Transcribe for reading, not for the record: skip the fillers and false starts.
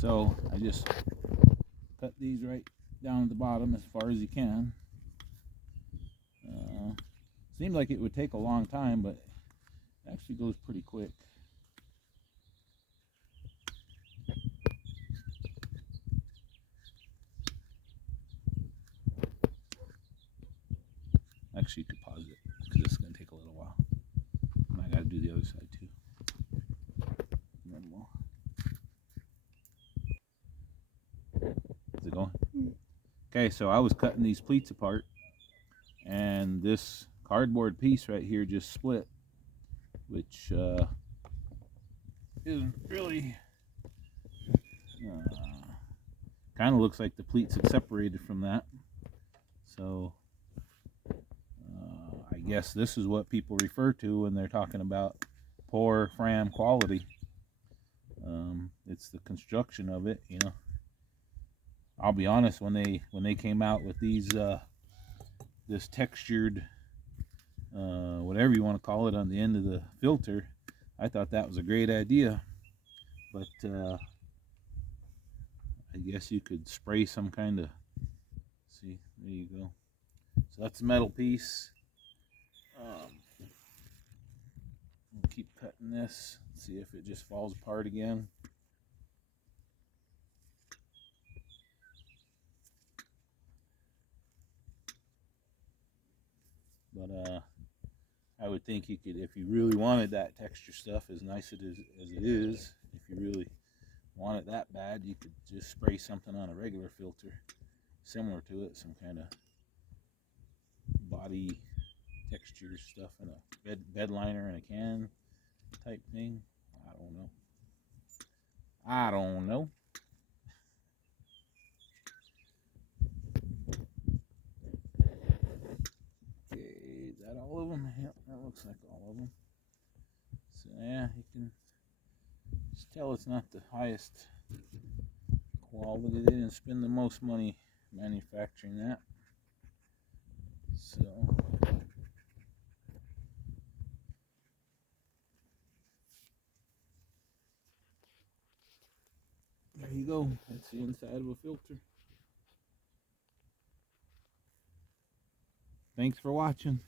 So I just cut these right down at the bottom as far as you can. Seemed like it would take a long time, but it actually goes pretty quick. Actually, you could pause it because it's going to take a little while. And I got to do the other side too. And then we'll... Is it going? Okay, so I was cutting these pleats apart, and this cardboard piece right here just split, which isn't really... kind of looks like the pleats had separated from that. So I guess this is what people refer to when they're talking about poor Fram quality. It's the construction of it, you know. I'll be honest, when they came out with these this textured whatever you want to call it on the end of the filter, I thought that was a great idea. But I guess you could spray some kind of, see, there you go. So that's a metal piece. We'll keep cutting this, see if it just falls apart again. But I would think you could, if you really wanted that texture stuff as nice as it is, if you really want it that bad, you could just spray something on a regular filter similar to it, some kind of body texture stuff in a bed liner in a can type thing. I don't know. Okay, is that all of them? Yep, that looks like all of them. So yeah, you can just tell it's not the highest quality. They didn't spend the most money manufacturing that. So there you go. That's the inside of a filter. Thanks for watching.